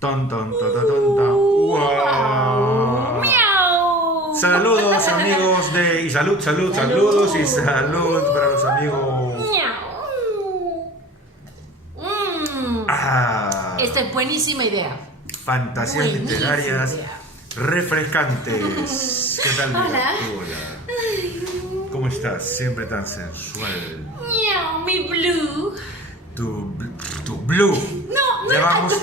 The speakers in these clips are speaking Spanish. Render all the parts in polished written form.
Ton, ton, ton, ton, ton, ton. ¡Wow! ¡Miau! Saludos amigos de... Y saludos y salud para los amigos... ¡Miau! Esta es buenísima idea. Fantasías Buenísima literarias idea. refrescantes. ¿Qué tal? Hola. Hola. ¿Cómo estás? Siempre tan sensual. ¡Miau! Mi blue. Tu Blue. No. Llevamos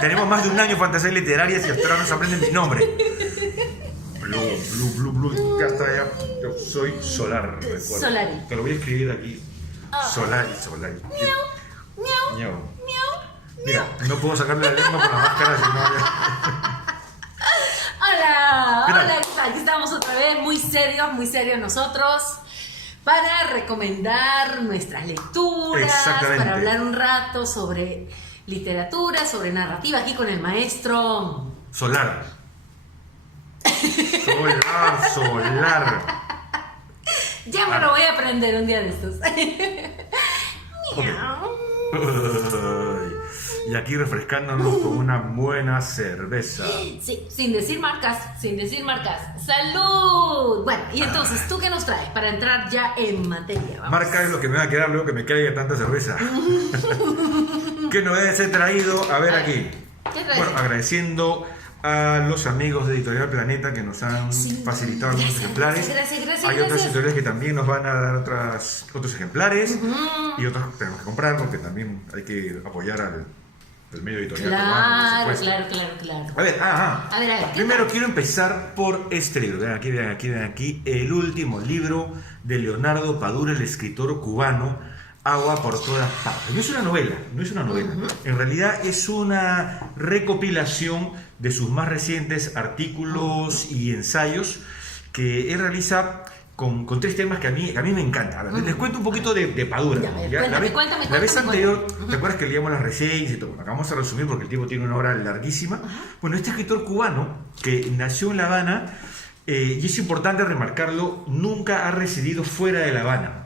tenemos más de un año en fantasías literarias y hasta ahora no se aprende mi nombre. Blue. Ya está, ya. Yo soy Solar, recuerda. Solari. Te lo voy a escribir aquí. Solari. Miau. Mira, no puedo sacarle la lengua con la máscara, si no ya... Hola, ¿Qué tal? hola, aquí estamos otra vez, muy serios nosotros, para recomendar nuestras lecturas, Exactamente. para hablar un rato sobre literatura, sobre narrativa, aquí con el maestro... Solar. Ya me lo voy a aprender un día de estos. Ay, y aquí refrescándonos con una buena cerveza. Sí, sin decir marcas. ¡Salud! Bueno, y entonces, ¿tú qué nos traes para entrar ya en materia? Vamos. Marca es lo que me va a quedar luego que me caiga tanta cerveza. ¿Qué novedades he traído? A ver aquí. ¿Qué traes? Bueno, agradeciendo a los amigos de Editorial Planeta que nos han facilitado algunos ejemplares. Gracias. Hay otras editoriales que también nos van a dar otros ejemplares y otros tenemos que comprar porque también hay que apoyar al medio editorial peruano, por supuesto. Claro. A ver, A ver, ¿qué primero tal? quiero empezar por este libro. Vean aquí, el último libro de Leonardo Padura, el escritor cubano. Agua por todas partes. No es una novela. En realidad es una recopilación de sus más recientes artículos y ensayos que él realiza con tres temas que a mí me encantan. A ver, les cuento un poquito de Padura. Cuéntame. La vez anterior, ¿te acuerdas que leíamos las reseñas y todo? Bueno, acá vamos a resumir porque el tipo tiene una obra larguísima. Bueno, este escritor cubano que nació en La Habana, y es importante remarcarlo, nunca ha residido fuera de La Habana.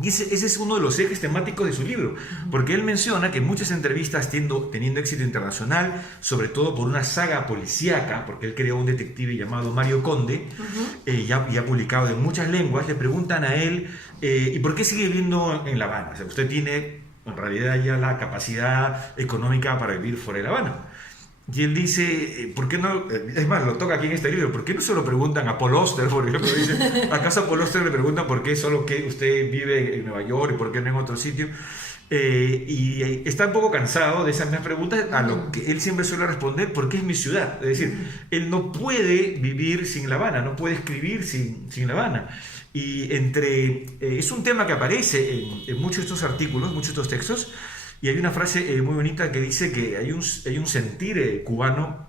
Y ese es uno de los ejes temáticos de su libro, porque él menciona que en muchas entrevistas teniendo éxito internacional, sobre todo por una saga policíaca, porque él creó un detective llamado Mario Conde, ya publicado en muchas lenguas, le preguntan a él, ¿y por qué sigue viviendo en La Habana? O sea, usted tiene en realidad ya la capacidad económica para vivir fuera de La Habana. Y él dice, ¿por qué no? Es más, lo toca aquí en este libro, ¿por qué no se lo preguntan a Paul Auster, por ejemplo? Dice, ¿acaso a Paul Auster le preguntan por qué solo que usted vive en Nueva York y por qué no en otro sitio? Y está un poco cansado de esas mismas preguntas, a lo que él siempre suele responder, porque es mi ciudad. Es decir, él no puede vivir sin La Habana, no puede escribir sin La Habana. Y es un tema que aparece en muchos de estos artículos, muchos de estos textos. Y hay una frase muy bonita que dice que hay un sentir cubano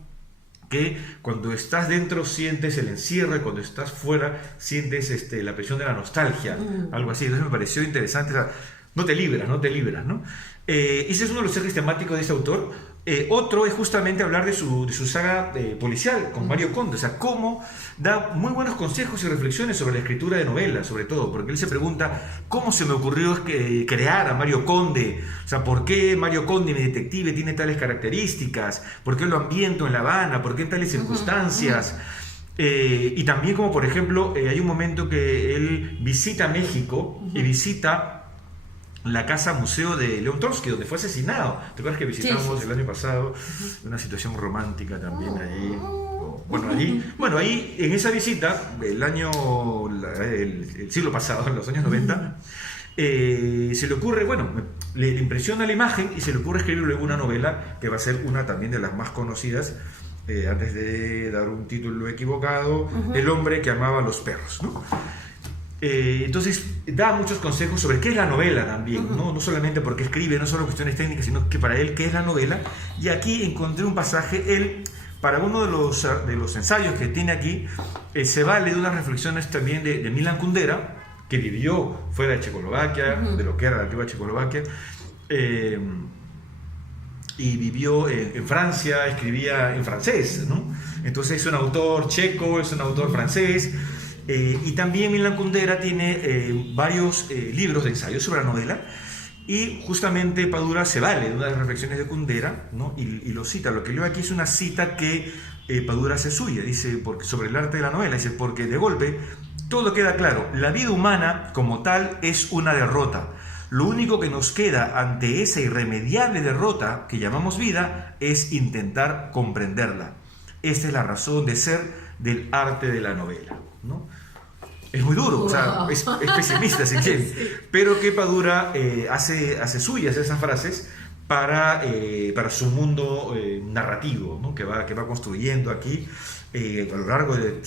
que cuando estás dentro sientes el encierro y cuando estás fuera sientes la presión de la nostalgia, algo así. Entonces me pareció interesante, o sea, no te libras, ¿no? Ese es uno de los ejes temáticos de este autor. Otro es justamente hablar de su saga policial con Mario Conde, o sea, cómo da muy buenos consejos y reflexiones sobre la escritura de novelas, sobre todo, porque él se pregunta cómo se me ocurrió crear a Mario Conde, o sea, por qué Mario Conde, mi detective, tiene tales características, por qué lo ambiento en La Habana, por qué en tales circunstancias. Y también como por ejemplo hay un momento que él visita México y visita la casa museo de León Trotsky, donde fue asesinado. ¿Te acuerdas que visitamos el año pasado? Una situación romántica también ahí. Bueno, ahí en esa visita, el siglo pasado, en los años 90, se le ocurre, le impresiona la imagen y se le ocurre escribir luego una novela que va a ser una también de las más conocidas, antes de dar un título equivocado, El hombre que amaba a los perros, ¿no? Entonces da muchos consejos sobre qué es la novela también, no solamente porque escribe, no solo cuestiones técnicas, sino que para él qué es la novela. Y aquí encontré un pasaje, él, para uno de los ensayos que tiene aquí, se vale de unas reflexiones también de Milan Kundera, que vivió fuera de Checoslovaquia, de lo que era la antigua Checoslovaquia, y vivió en Francia, escribía en francés, ¿no? Entonces es un autor checo, es un autor francés. Y también Milan Kundera tiene varios libros de ensayos sobre la novela Y justamente Padura se vale de una de las reflexiones de Kundera, ¿no? y lo cita. Lo que leo aquí es una cita que Padura hace suya, dice, porque, sobre el arte de la novela, dice, porque de golpe todo queda claro, la vida humana como tal es una derrota. Lo único que nos queda ante esa irremediable derrota que llamamos vida es intentar comprenderla. Esta es la razón de ser del arte de la novela, ¿no? Es muy duro, wow. O sea, es pesimista si quieren, sí. Pero que Padura hace suyas esas frases para su mundo narrativo, ¿no? que va construyendo aquí a lo largo de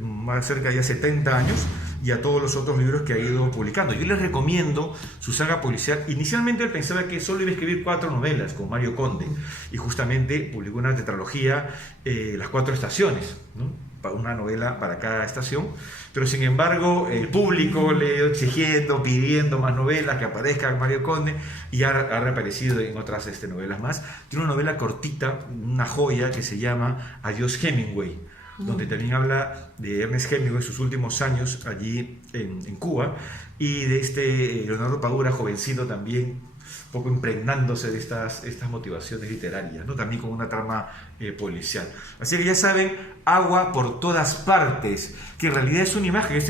más cerca de ya 70 años, y a todos los otros libros que ha ido publicando. Yo les recomiendo su saga policial. Inicialmente él pensaba que solo iba a escribir 4 novelas con Mario Conde, y justamente publicó una tetralogía, Las 4 estaciones, ¿no? Una novela para cada estación, pero sin embargo el público le ha ido exigiendo, pidiendo más novelas, que aparezca Mario Conde, y ha reaparecido en otras novelas más. Tiene una novela cortita, una joya, que se llama Adiós Hemingway, donde también habla de Ernest Hemingway, sus últimos años allí en Cuba, y de Leonardo Padura, jovencito también, un poco impregnándose de estas motivaciones literarias, ¿no? También con una trama policial. Así que ya saben, agua por todas partes, que en realidad es una imagen.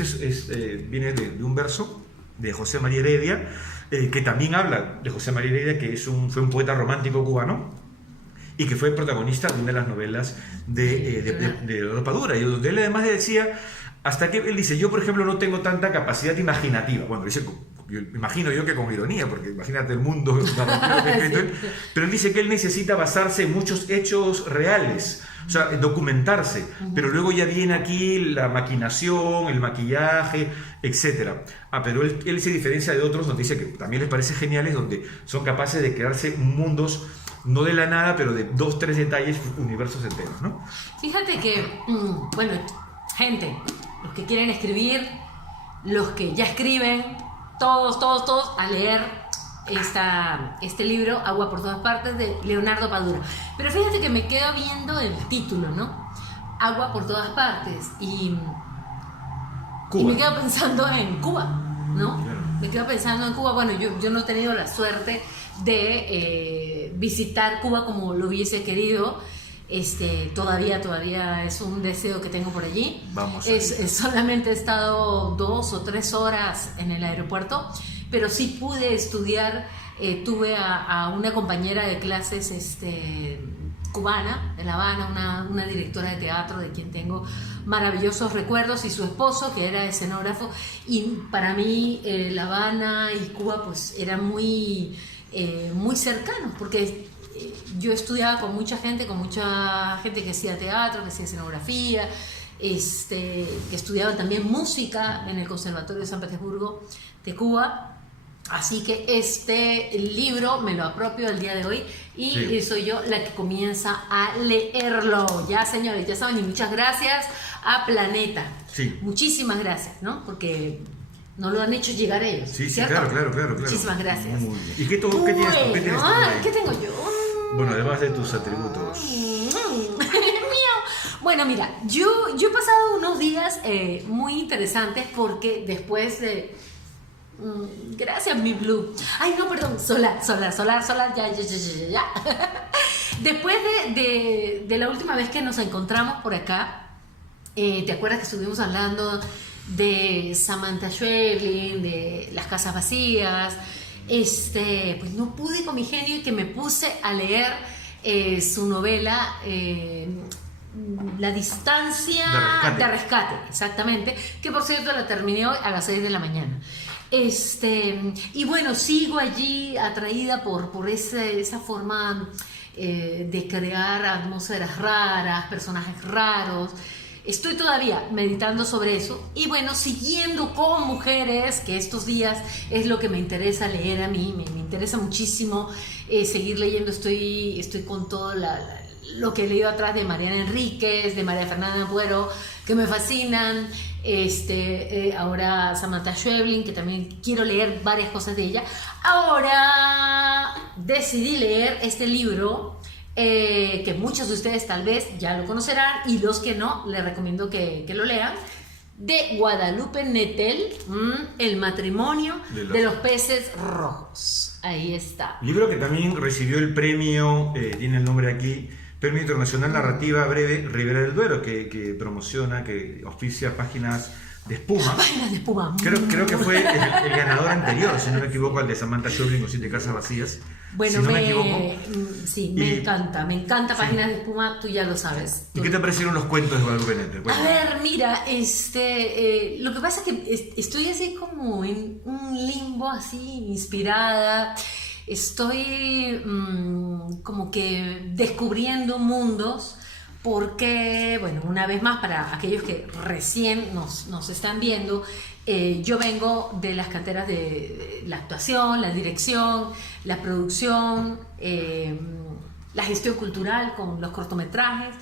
Viene de un verso de José María Heredia, que también habla de José María Heredia, que fue un poeta romántico cubano, y que fue protagonista de una de las novelas de Leonardo Padura, y donde él además decía, hasta que él dice, yo por ejemplo no tengo tanta capacidad imaginativa. Bueno, dice, imagino yo que con ironía, porque imagínate el mundo, pero él dice que él necesita basarse en muchos hechos reales, o sea, documentarse, pero luego ya viene aquí la maquinación, el maquillaje, etc. Pero él se diferencia de otros, nos dice que también les parece geniales, donde son capaces de crearse mundos, no de la nada, pero de 2, 3 detalles, universos enteros, ¿no? Fíjate que, bueno, gente, los que quieren escribir, los que ya escriben, todos a leer este libro, Agua por todas partes, de Leonardo Padura. Pero fíjate que me quedo viendo el título, ¿no? Agua por todas partes. Y me quedo pensando en Cuba, ¿no? Claro. Me quedo pensando en Cuba. Bueno, yo no he tenido la suerte de visitar Cuba como lo hubiese querido. Todavía es un deseo que tengo por allí. Solamente he estado 2 o 3 horas en el aeropuerto, pero sí pude estudiar. Tuve a una compañera de clases cubana de La Habana, una directora de teatro de quien tengo maravillosos recuerdos, y su esposo, que era escenógrafo, y para mí La Habana y Cuba pues eran muy cercanos, porque yo estudiaba con mucha gente que hacía teatro, que hacía escenografía, que estudiaba también música en el Conservatorio de San Petersburgo de Cuba. Así que este libro me lo apropio el día de hoy, y soy yo la que comienza a leerlo. Ya, señores, ya saben, y muchas gracias a Planeta. Sí. Muchísimas gracias, ¿no? Porque nos lo han hecho llegar ellos. Sí, ¿cierto? Claro. Muchísimas gracias. Muy bien. ¿Y qué tienes tú? ¿Qué tengo yo? Bueno, además de tus atributos. Bueno, mira, yo he pasado unos días muy interesantes, porque después de... gracias, mi Blue. Ay, no, perdón, solar, ya. Después de la última vez que nos encontramos por acá, ¿te acuerdas que estuvimos hablando de Samantha Schweblin, de Las casas vacías? Pues no pude con mi genio, y que me puse a leer su novela La distancia de rescate, exactamente, que por cierto la terminé hoy a las 6 de la mañana. Y bueno, sigo allí atraída por esa forma de crear atmósferas raras, personajes raros. Estoy todavía meditando sobre eso, y bueno, siguiendo con mujeres, que estos días es lo que me interesa leer a mí. Me interesa muchísimo seguir leyendo. Estoy con todo lo que he leído atrás de Mariana Enríquez, de María Fernanda Buero, que me fascinan. Ahora Samantha Schweblin, que también quiero leer varias cosas de ella. Ahora decidí leer este libro, que muchos de ustedes tal vez ya lo conocerán, y los que no, les recomiendo que lo lean, de Guadalupe Nettel, El matrimonio de los peces rojos. Ahí está. Libro que también recibió el premio, tiene el nombre aquí, Premio Internacional Narrativa Breve Ribera del Duero, que promociona, que auspicia páginas de espuma. Páginas de espuma. Creo que fue el ganador anterior, si no me equivoco, al de Samantha Schweblin con 7 casas vacías. Bueno, si no me equivoco. Sí, me encanta Páginas de Espuma, tú ya lo sabes. ¿Y qué te parecieron los cuentos de Guadalupe Nettel? A ver, mira, lo que pasa es que estoy así como en un limbo así, inspirada. Estoy como que descubriendo mundos porque, bueno, una vez más, para aquellos que recién nos están viendo, yo vengo de las canteras de la actuación, la dirección, la producción, la gestión cultural con los cortometrajes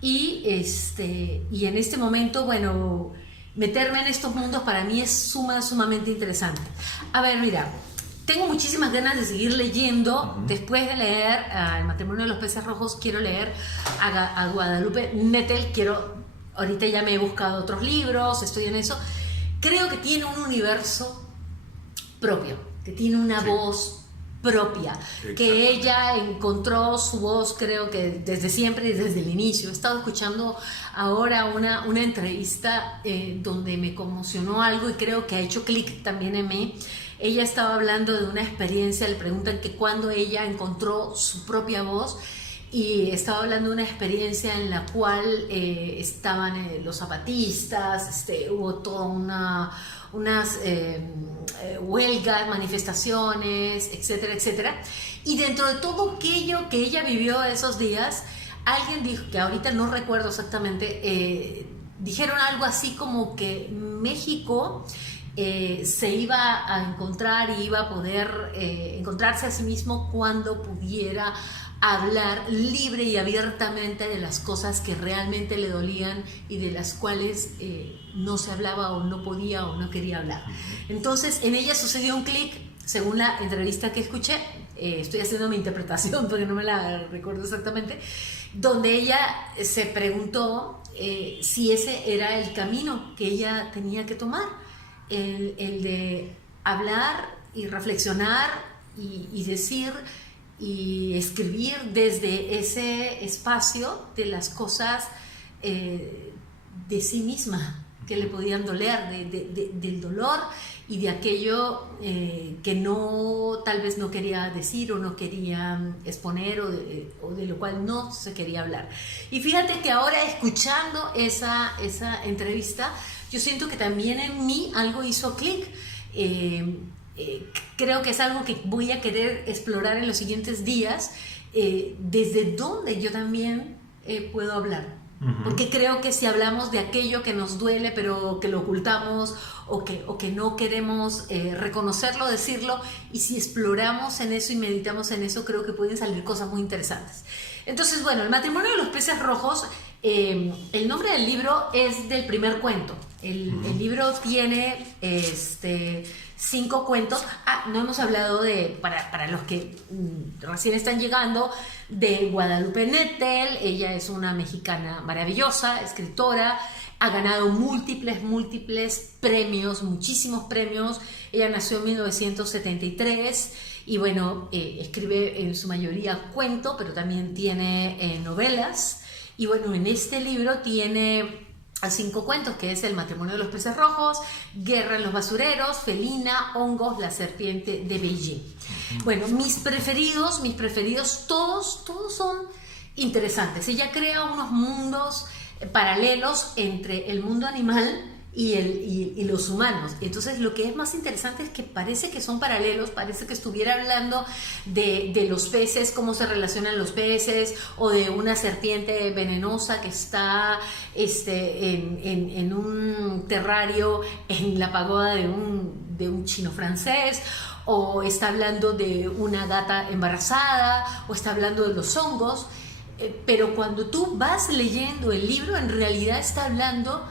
y en este momento, bueno, meterme en estos mundos para mí es sumamente interesante. A ver, mira, tengo muchísimas ganas de seguir leyendo. Después de leer El matrimonio de los peces rojos, quiero leer a Guadalupe Nettel. Ahorita ya me he buscado otros libros, estoy en eso. Creo que tiene un universo propio, que tiene una voz propia, que ella encontró su voz, creo que desde siempre y desde el inicio. He estado escuchando ahora una entrevista donde me conmocionó algo y creo que ha hecho clic también en mí. Ella estaba hablando de una experiencia, le preguntan que cuando ella encontró su propia voz, y estaba hablando de una experiencia en la cual estaban los zapatistas, hubo toda unas huelgas, manifestaciones, etcétera, etcétera. Y dentro de todo aquello que ella vivió esos días, alguien dijo, que ahorita no recuerdo exactamente, dijeron algo así como que México se iba a encontrar y iba a poder encontrarse a sí mismo cuando pudiera hablar libre y abiertamente de las cosas que realmente le dolían y de las cuales no se hablaba o no podía o no quería hablar. Entonces en ella sucedió un clic, según la entrevista que escuché. Estoy haciendo mi interpretación porque no me la recuerdo exactamente, donde ella se preguntó si ese era el camino que ella tenía que tomar, el de hablar y reflexionar y decir y escribir desde ese espacio de las cosas de sí misma que le podían doler, del dolor y de aquello que tal vez no quería decir o no quería exponer o de lo cual no se quería hablar. Y fíjate que ahora, escuchando esa entrevista, yo siento que también en mí algo hizo clic. Creo que es algo que voy a querer explorar en los siguientes días, desde donde yo también puedo hablar. Porque creo que si hablamos de aquello que nos duele pero que lo ocultamos o que no queremos reconocerlo, decirlo, y si exploramos en eso y meditamos en eso, creo que pueden salir cosas muy interesantes. Entonces, bueno, El matrimonio de los peces rojos, el nombre del libro es del primer cuento. El libro tiene 5 cuentos. No hemos hablado para los que recién están llegando, de Guadalupe Nettel. Ella es una mexicana maravillosa, escritora, ha ganado múltiples premios, muchísimos premios. Ella nació en 1973 y bueno, escribe en su mayoría cuento, pero también tiene novelas. Y bueno, en este libro tiene 5 cuentos, que es El matrimonio de los peces rojos, Guerra en los basureros, Felina, Hongos, La serpiente de Beijing. Bueno, mis preferidos, todos son interesantes. Ella crea unos mundos paralelos entre el mundo animal y los humanos. Entonces lo que es más interesante es que parece que son paralelos, parece que estuviera hablando de los peces, cómo se relacionan los peces, o de una serpiente venenosa que está en un terrario en la pagoda de un chino francés, o está hablando de una gata embarazada, o está hablando de los hongos. Pero cuando tú vas leyendo el libro, en realidad está hablando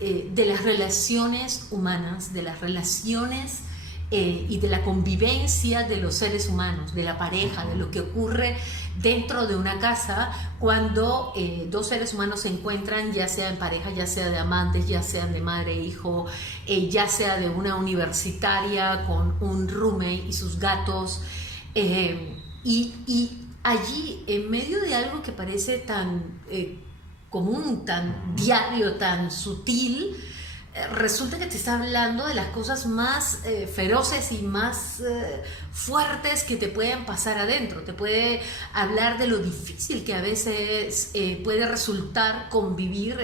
de las relaciones humanas, de las relaciones y de la convivencia de los seres humanos, de la pareja, de lo que ocurre dentro de una casa cuando dos seres humanos se encuentran, ya sea en pareja, ya sea de amantes, ya sean de madre e hijo, ya sea de una universitaria con un roommate y sus gatos, y allí, en medio de algo que parece tan común, tan diario, tan sutil, resulta que te está hablando de las cosas más feroces y más fuertes que te pueden pasar adentro. Te puede hablar de lo difícil que a veces puede resultar convivir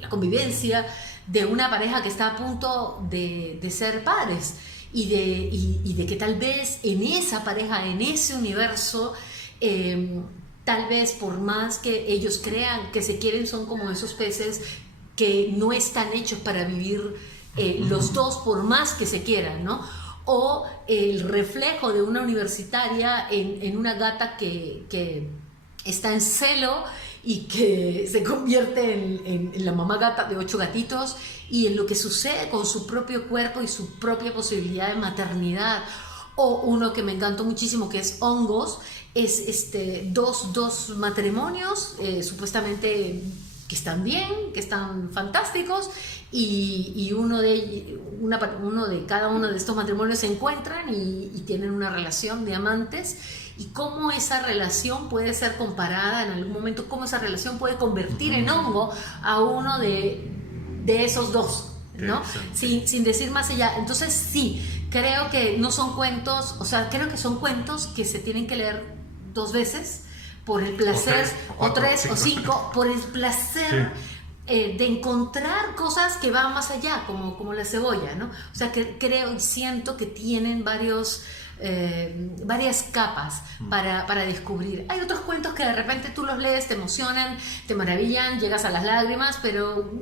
la convivencia de una pareja que está a punto de ser padres, y de que tal vez en esa pareja, en ese universo, tal vez por más que ellos crean que se quieren, son como esos peces que no están hechos para vivir los dos por más que se quieran, ¿no? O el reflejo de una universitaria en una gata que está en celo y que se convierte en la mamá gata de 8 gatitos, y en lo que sucede con su propio cuerpo y su propia posibilidad de maternidad. O uno que me encantó muchísimo, que es Hongos, es dos matrimonios supuestamente que están bien, que están fantásticos, y uno de cada uno de estos matrimonios se encuentran y tienen una relación de amantes, y cómo esa relación puede ser comparada en algún momento, cómo esa relación puede convertir en hongo a uno de esos dos, ¿no? Sin decir más allá. Entonces sí, creo que no son cuentos, o sea, creo que son cuentos que se tienen que leer 2 veces, por el placer, o tres, o cinco, por el placer de encontrar cosas que van más allá, como la cebolla, ¿no? O sea, que creo y siento que tienen varias capas para descubrir. Hay otros cuentos que de repente tú los lees, te emocionan, te maravillan, llegas a las lágrimas, pero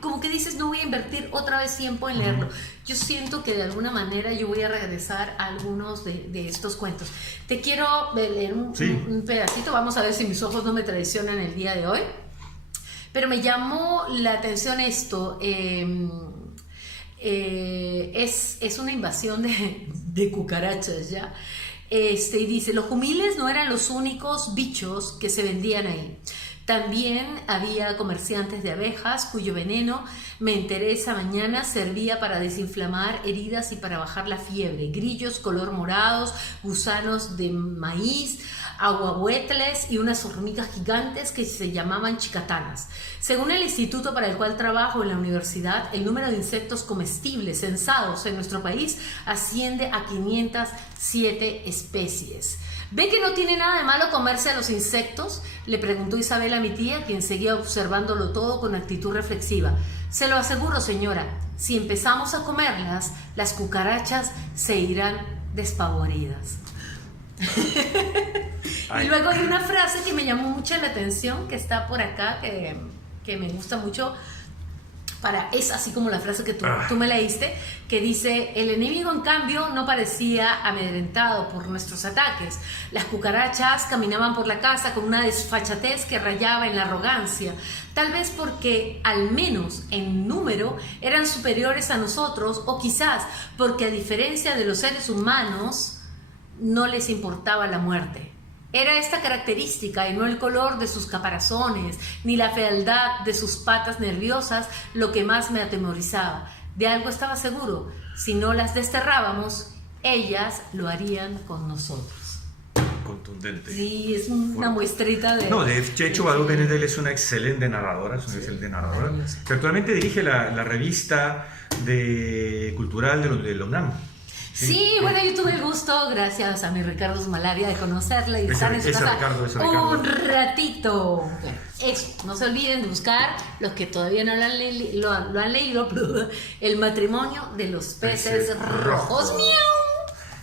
como que dices, no voy a invertir otra vez tiempo en leerlo. Yo siento que de alguna manera yo voy a regresar a algunos de estos cuentos. Te quiero leer un pedacito, vamos a ver si mis ojos no me traicionan el día de hoy, pero me llamó la atención esto. Es una invasión de cucarachas, ¿ya? Y dice, los humiles no eran los únicos bichos que se vendían ahí. También había comerciantes de abejas cuyo veneno, me enteré esa mañana, servía para desinflamar heridas y para bajar la fiebre. Grillos color morados, gusanos de maíz, aguahuetles y unas hormigas gigantes que se llamaban chicatanas. Según el instituto para el cual trabajo en la universidad, el número de insectos comestibles censados en nuestro país asciende a 507 especies. ¿Ve que no tiene nada de malo comerse a los insectos?, le preguntó Isabel a mi tía, quien seguía observándolo todo con actitud reflexiva. Se lo aseguro, señora, si empezamos a comerlas, las cucarachas se irán despavoridas. Y luego hay una frase que me llamó mucho la atención, que está por acá, que me gusta mucho. Es así como la frase que tú me leíste, que dice: el enemigo en cambio no parecía amedrentado por nuestros ataques. Las cucarachas caminaban por la casa con una desfachatez que rayaba en la arrogancia, tal vez porque al menos en número eran superiores a nosotros, o quizás porque a diferencia de los seres humanos no les importaba la muerte. Era esta característica y no el color de sus caparazones ni la fealdad de sus patas nerviosas lo que más me atemorizaba. De algo estaba seguro: si no las desterrábamos, ellas lo harían con nosotros. Contundente. Sí, es una muestrita de... No, de hecho, Guadalupe Nettel es una excelente narradora, que actualmente dirige la revista cultural de la UNAM. Sí, bueno, yo tuve el gusto, gracias a mi Ricardo Malaria, de conocerla y de estar en su casa un ratito. Eso, no se olviden de buscar, los que todavía no lo han leído, El matrimonio de los peces rojos. ¡Miau!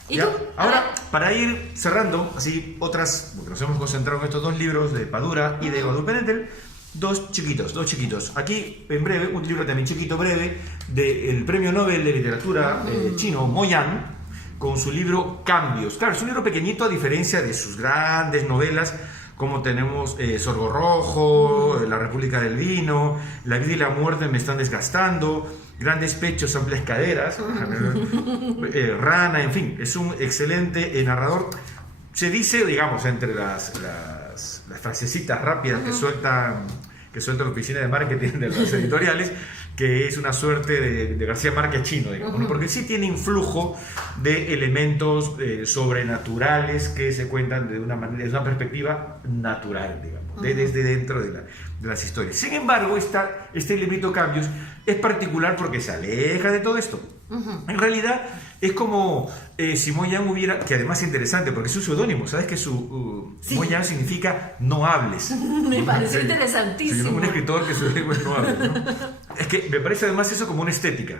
¿Y ya, tú? ahora, para ir cerrando, así otras, porque nos hemos concentrado en estos 2 libros de Padura y de Guadalupe Nettel, dos chiquitos. Aquí, en breve, un libro también chiquito, breve, del Premio Nobel de Literatura chino, Mo Yan, con su libro Cambios. Claro, es un libro pequeñito a diferencia de sus grandes novelas, como tenemos Sorgo Rojo, La República del Vino, La vida y la muerte me están desgastando, Grandes pechos, amplias caderas, Rana, en fin, es un excelente narrador. Se dice, digamos, entre las frasecitas rápidas que suelta la oficina de marketing de las editoriales, que es una suerte de García Márquez chino, digamos, ¿no? Porque sí tiene influjo de elementos sobrenaturales que se cuentan de una perspectiva natural, digamos, desde dentro de las historias. Sin embargo, este elemento cambios es particular porque se aleja de todo esto. En realidad es como si Mo Yan hubiera, que además es interesante porque es un seudónimo, ¿sabes? Que Sí. Mo Yan significa no hables. Me pareció Sí, interesantísimo. un escritor que su seudónimo es no hables, ¿no? Es que me parece además eso como una estética,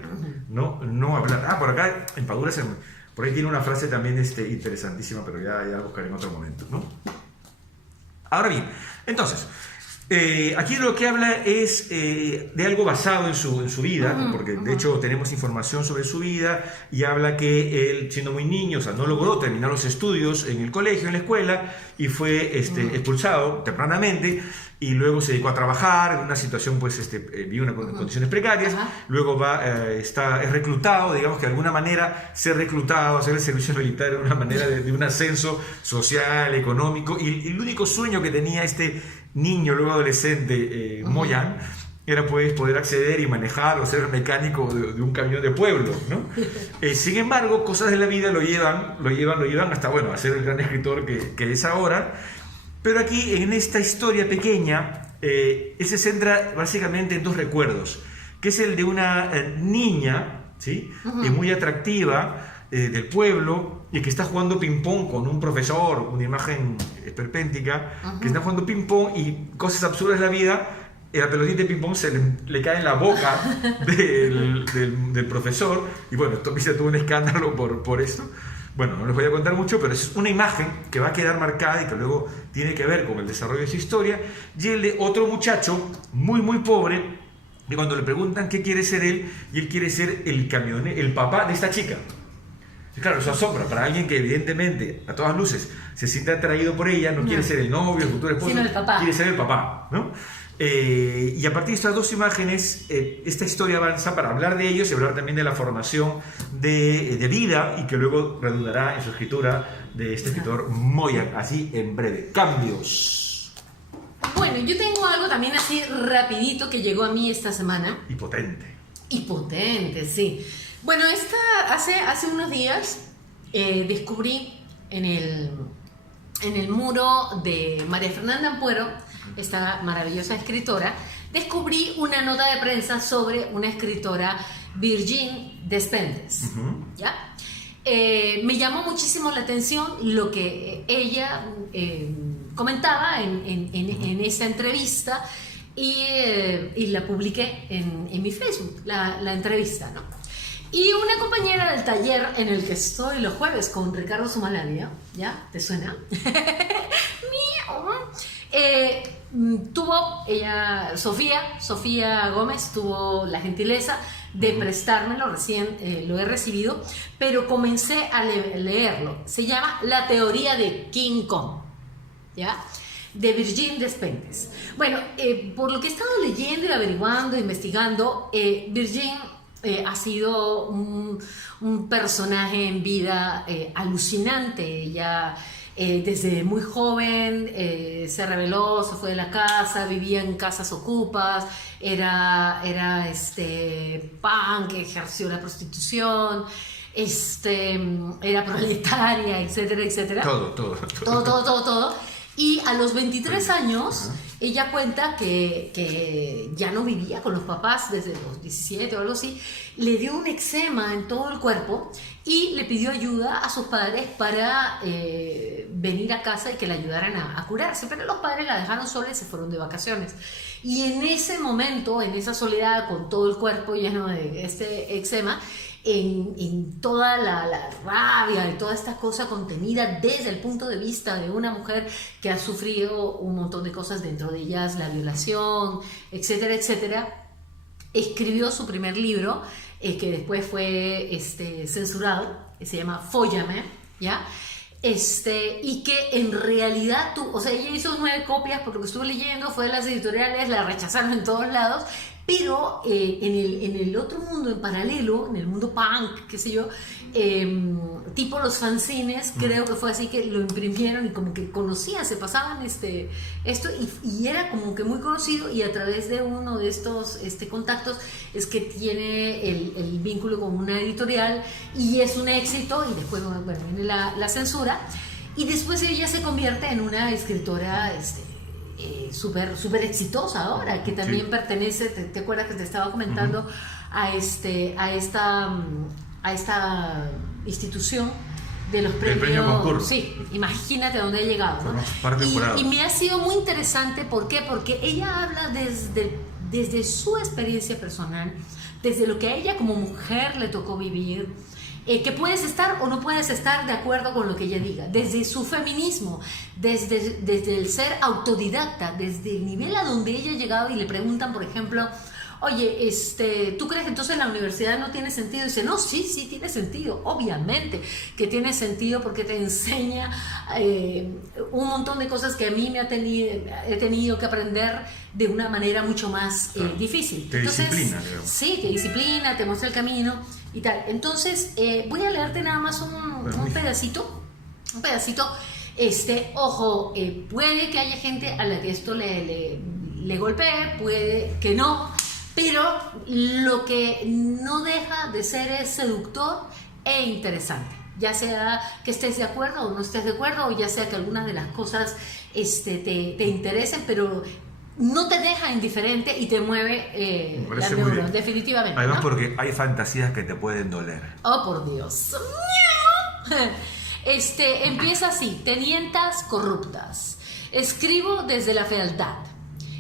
no hablar. Por acá en Padura por ahí tiene una frase también interesantísima, pero ya buscaré en otro momento, ¿no? Ahora bien, entonces, aquí lo que habla es de algo basado en su vida, ¿no? Porque de hecho tenemos información sobre su vida y habla que él, siendo muy niño, o sea, no logró terminar los estudios en el colegio, en la escuela, y fue expulsado tempranamente, y luego se dedicó a trabajar en una situación, pues, vivió en condiciones precarias, luego es reclutado, digamos que de alguna manera ser reclutado, hacer el servicio militar de una manera de un ascenso social, económico, y el único sueño que tenía este niño, luego adolescente, Mo Yan, era pues poder acceder y manejar o ser mecánico de un camión de pueblo, ¿no? Sin embargo, cosas de la vida lo llevan hasta, bueno, a ser el gran escritor que es ahora. Pero aquí, en esta historia pequeña, él se centra básicamente en dos recuerdos, que es el de una niña, ¿sí? Muy atractiva, del pueblo, y que está jugando ping-pong con un profesor, una imagen esperpéntica, que está jugando ping-pong y cosas absurdas de la vida, la pelotita de ping-pong le cae en la boca del profesor, y bueno, se tuvo un escándalo por eso. Bueno, no les voy a contar mucho, pero es una imagen que va a quedar marcada y que luego tiene que ver con el desarrollo de su historia. Y el de otro muchacho muy, muy pobre, y cuando le preguntan qué quiere ser él, y él quiere ser el papá de esta chica. Y claro, eso asombra para alguien que evidentemente, a todas luces, se siente atraído por ella, no quiere ser el novio, el futuro esposo, sino el papá. Quiere ser el papá, ¿no? Y a partir de estas dos imágenes, esta historia avanza para hablar de ellos y hablar también de la formación de vida, y que luego redundará en su escritura de este escritor Mo Yan, así en breve. Cambios. Bueno, yo tengo algo también así rapidito que llegó a mí esta semana. Y potente. Y potente, sí. Bueno, hace unos días descubrí en el muro de María Fernanda Ampuero, esta maravillosa escritora, descubrí una nota de prensa sobre una escritora, Virginie Despentes. ¿Ya? Me llamó muchísimo la atención lo que ella comentaba en esa entrevista, y la publiqué en mi Facebook, la entrevista, ¿no? Y una compañera del taller en el que estoy los jueves con Ricardo Sumalavia, ¿ya? ¿Te suena? Tuvo ella, Sofía Gómez, tuvo la gentileza de prestármelo, recién lo he recibido, pero comencé a leerlo. Se llama La teoría de King Kong, ¿ya? De Virginie Despentes. Bueno, por lo que he estado leyendo y averiguando, investigando, Virginie ha sido un personaje en vida alucinante. Ella desde muy joven se rebeló, se fue de la casa, vivía en casas ocupas, era punk, ejerció la prostitución, era proletaria, etcétera, etcétera. Todo. Y a los 23 años, ella cuenta que ya no vivía con los papás desde los 17 o algo así. Le dio un eczema en todo el cuerpo y le pidió ayuda a sus padres para venir a casa y que le ayudaran a curarse. Pero los padres la dejaron sola y se fueron de vacaciones. Y en ese momento, en esa soledad, con todo el cuerpo lleno de este eczema, en toda la rabia y toda esta cosa contenida desde el punto de vista de una mujer que ha sufrido un montón de cosas, dentro de ellas la violación, etcétera, etcétera, escribió su primer libro, que después fue censurado, que se llama Fóllame, ¿ya? Y que en realidad o sea, ella hizo 9 copias, por lo que estuve leyendo, fue de las editoriales, la rechazaron en todos lados, pero en el otro mundo, en paralelo, en el mundo punk, qué sé yo, tipo los fanzines, creo que fue así que lo imprimieron y como que conocían, se pasaban esto y era como que muy conocido, y a través de uno de estos contactos es que tiene el vínculo con una editorial y es un éxito, y después bueno, viene la censura, y después ella se convierte en una escritora súper exitosa ahora, que también pertenece, ¿te acuerdas que te estaba comentando? A esta institución de los premios. Premio concurso. Sí, imagínate a dónde ha llegado, ¿no? Y me ha sido muy interesante, ¿por qué? Porque ella habla desde su experiencia personal, desde lo que a ella como mujer le tocó vivir, que puedes estar o no puedes estar de acuerdo con lo que ella diga, desde su feminismo, desde el ser autodidacta, desde el nivel a donde ella ha llegado, y le preguntan, por ejemplo, oye, ¿tú crees que entonces la universidad no tiene sentido? Y dice, no, sí tiene sentido, obviamente que tiene sentido, porque te enseña un montón de cosas que a mí he tenido que aprender de una manera mucho más difícil. Disciplina, digamos. Sí, te disciplina, te muestra el camino y tal. Entonces, voy a leerte nada más un pedacito. Ojo, puede que haya gente a la que esto le golpee, puede que no, pero lo que no deja de ser es seductor e interesante, ya sea que estés de acuerdo o no estés de acuerdo, o ya sea que algunas de las cosas te interesen, pero no te deja indiferente y te mueve las neuronas, definitivamente. Además, ¿no? porque hay fantasías que te pueden doler. Oh, por Dios. Empieza así: tenientas corruptas. Escribo desde la fealdad.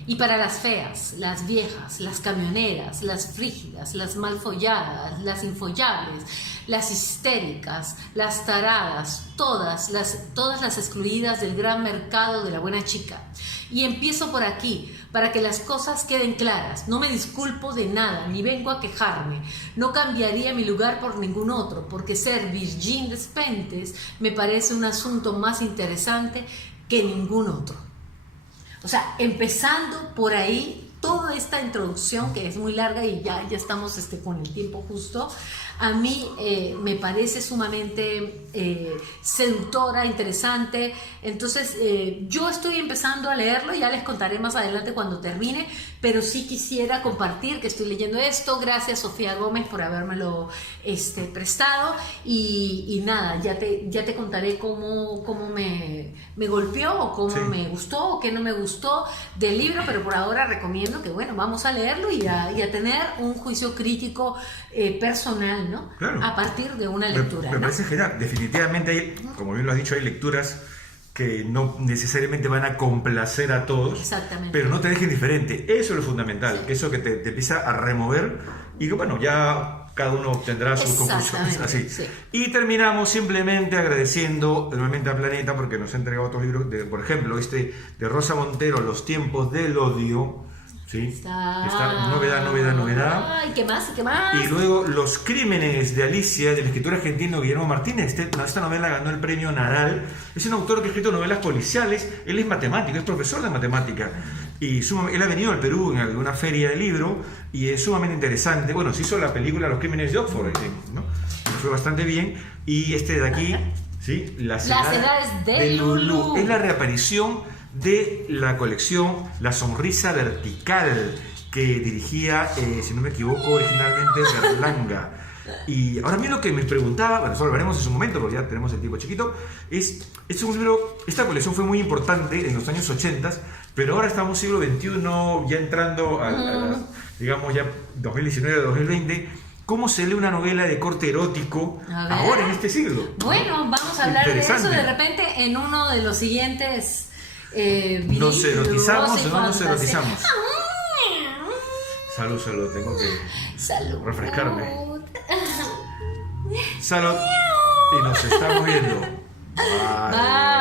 Y para las feas, las viejas, las camioneras, las frígidas, las mal folladas, las infollables, las histéricas, las taradas, todas las excluidas del gran mercado de la buena chica. Y empiezo por aquí, para que las cosas queden claras. No me disculpo de nada, ni vengo a quejarme. No cambiaría mi lugar por ningún otro, porque ser Virgin Despentes me parece un asunto más interesante que ningún otro. O sea, empezando por ahí, toda esta introducción que es muy larga y ya estamos con el tiempo justo, a mí me parece sumamente seductora, interesante. Entonces yo estoy empezando a leerlo, ya les contaré más adelante cuando termine, pero sí quisiera compartir que estoy leyendo esto. Gracias, Sofía Gómez, por habérmelo prestado, y nada, ya te contaré cómo me golpeó, o cómo me gustó o qué no me gustó del libro, pero por ahora recomiendo que vamos a leerlo y a tener un juicio crítico personal, ¿no? Claro. A partir de una lectura. Me parece genial. Definitivamente hay, como bien lo has dicho, hay lecturas que no necesariamente van a complacer a todos. Exactamente. Pero no te dejen diferente. Eso es lo fundamental, sí. Que eso que te empieza a remover, y que ya cada uno obtendrá sus conclusiones así. Sí. Y terminamos simplemente agradeciendo enormemente a Planeta, porque nos ha entregado otros libros, por ejemplo, de Rosa Montero, Los tiempos del odio. ¿Sí? Está novedad. Ay, ¿qué más? Y luego Los crímenes de Alicia, del escritor argentino Guillermo Martínez. Esta novela ganó el premio Nadal. Es un autor que ha escrito novelas policiales. Él es matemático, es profesor de matemática. Y él ha venido al Perú en alguna feria de libro, y es sumamente interesante. Bueno, se hizo la película Los crímenes de Oxford, ¿no? Fue bastante bien. Y de aquí, ¿sí? Las edades de Lulú. Es la reaparición de la colección La sonrisa vertical, que dirigía, si no me equivoco, originalmente Berlanga. Y ahora a mí lo que me preguntaba, eso lo veremos en su momento porque ya tenemos el tiempo chiquito, es un libro, esta colección fue muy importante en los años 80, pero ahora estamos siglo XXI, ya entrando digamos ya 2019-2020. ¿Cómo se lee una novela de corte erótico ahora en este siglo? Bueno, vamos a hablar de eso de repente en uno de los siguientes ¿nos erotizamos o no nos erotizamos? Salud, tengo que refrescarme. Salud. Y nos estamos viendo. Bye.